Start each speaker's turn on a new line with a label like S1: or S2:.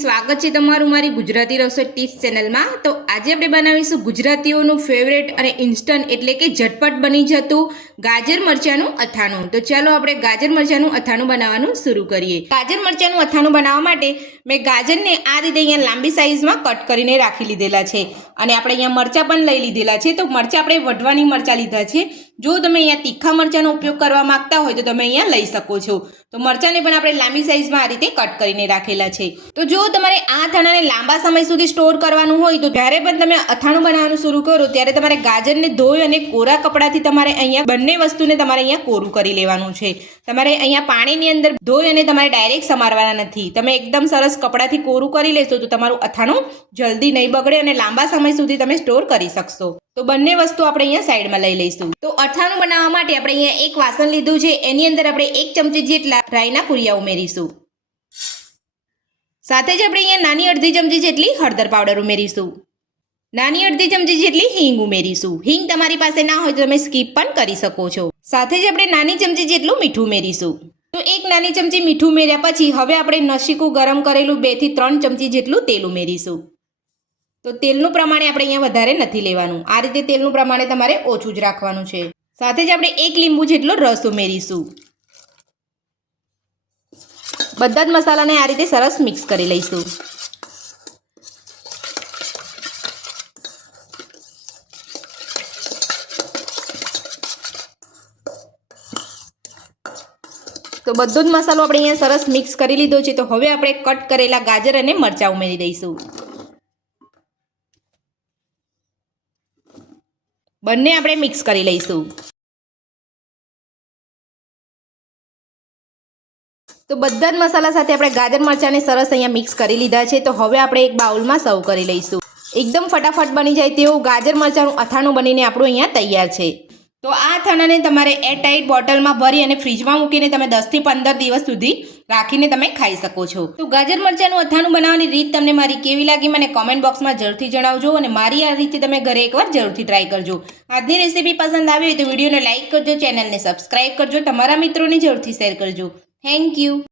S1: સ્વાગત છે તમારું મારી ગુજરાતી રસોઈ ટીપ્સ ચેનલમાં. તો આજે આપણે બનાવીશું ગુજરાતીઓનું ફેવરેટ અને ઇન્સ્ટન્ટ એટલે કે ઝટપટ બની જતું ગાજર મરચાંનું અથાણું. તો ચાલો આપણે ગાજર મરચાંનું અથાણું બનાવવાનું શરૂ કરીએ. ગાજર મરચાંનું અથાણું બનાવવા માટે મેં ગાજરને આ રીતે અહીંયા લાંબી સાઇઝમાં કટ કરીને રાખી લીધેલા છે. અને આપણે અહીંયા મરચાં પણ લઈ લીધેલા છે. તો મરચાં આપણે વઢવાની મરચાં લીધા છે. જો તમે અહીંયા તીખા મરચાંનો ઉપયોગ કરવા માંગતા હોય તો તમે અહીંયા લઈ શકો છો. તો મરચાંને પણ આપણે લાંબી સાઇઝમાં આ રીતે કટ કરીને રાખેલા છે. તો જો તમારે આ અથાણાને લાંબા સમય સુધી સ્ટોર કરવાનું હોય તો જ્યારે પણ તમે અથાણું બનાવવાનું શરૂ કરો ત્યારે તમારે ગાજરને ધોઈ અને કોરા કપડાથી તમારે અહીંયા બંને વસ્તુને તમારે અહીંયા કોરું કરી લેવાનું છે. તમારે અહીંયા પાણીની અંદર ધોઈ અને તમારે ડાયરેક્ટ સમારવાના નથી. તમે એકદમ સરસ કપડાથી કોરું કરી લેશો તો તમારું અથાણું જલ્દી નહીં બગડે અને લાંબા સમય સુધી તમે સ્ટોર કરી શકશો. તો બંને વસ્તુ આપણે અહીંયા સાઈડમાં લઈ લઈશું. તો અથાણું બનાવવા માટે આપણે અહીંયા એક વાસણ લીધું છે. એની અંદર આપણે એક ચમચી જેટલા રાઈના કુરિયા ઉમેરીશું. સાથે જ આપણે અહીંયા નાની અડધી ચમચી જેટલી હળદર પાવડર ઉમેરીશું. નાની અડધી ચમચી જેટલી હિંગ ઉમેરીશું. હિંગ તમારી પાસે ના હોય તો તમે સ્કીપ પણ કરી શકો છો. સાથે જ આપણે નાની ચમચી જેટલું મીઠું ઉમેરીશું. તો એક નાની ચમચી મીઠું ઉમેર્યા પછી હવે આપણે નશીકું ગરમ કરેલું બેથી ત્રણ ચમચી જેટલું તેલ ઉમેરીશું. તો તેલનું પ્રમાણે આપણે અહીંયા વધારે નથી લેવાનું. આ રીતે તેલનું પ્રમાણે તમારે ઓછું જ રાખવાનું છે. સાથે જ આપણે એક લીંબુ જેટલો રસ ઉમેરીશું. બધા જ મસાલાને આ રીતે સરસ મિક્સ કરી લઈશું. તો બધો જ મસાલો આપણે અહીંયા સરસ મિક્સ કરી લીધો છે. તો હવે આપણે કટ કરેલા ગાજર અને મરચાં ઉમેરી દઈશું. બંને આપણે મિક્સ કરી લઈશું. તો બધા જ મસાલા સાથે આપણે ગાજર મરચાંને સરસ અહીંયા મિક્સ કરી લીધા છે. તો હવે આપણે એક બાઉલમાં સર્વ કરી લઈશું. એકદમ ફટાફટ બની જાય તેવું ગાજર મરચાંનું અથાણું બનીને આપણું અહીંયા તૈયાર છે. તો આ અથાણાને તમારે એરટાઇટ બોટલમાં ભરી અને ફ્રીજમાં મૂકીને તમે દસથી પંદર દિવસ સુધી રાખીને તમે ખાઈ શકો છો. તો ગાજર મરચાંનું અથાણું બનાવવાની રીત તમને મારી કેવી લાગી મને કોમેન્ટ બોક્સમાં જરૂરથી જણાવજો અને મારી આ રીતે તમે ઘરે એકવાર જરૂરથી ટ્રાય કરજો. આજની રેસીપી પસંદ આવી હોય તો વિડીયોને લાઇક કરજો ચેનલને સબસ્ક્રાઇબ કરજો, તમારા મિત્રોને જરૂરથી શેર કરજો. Thank you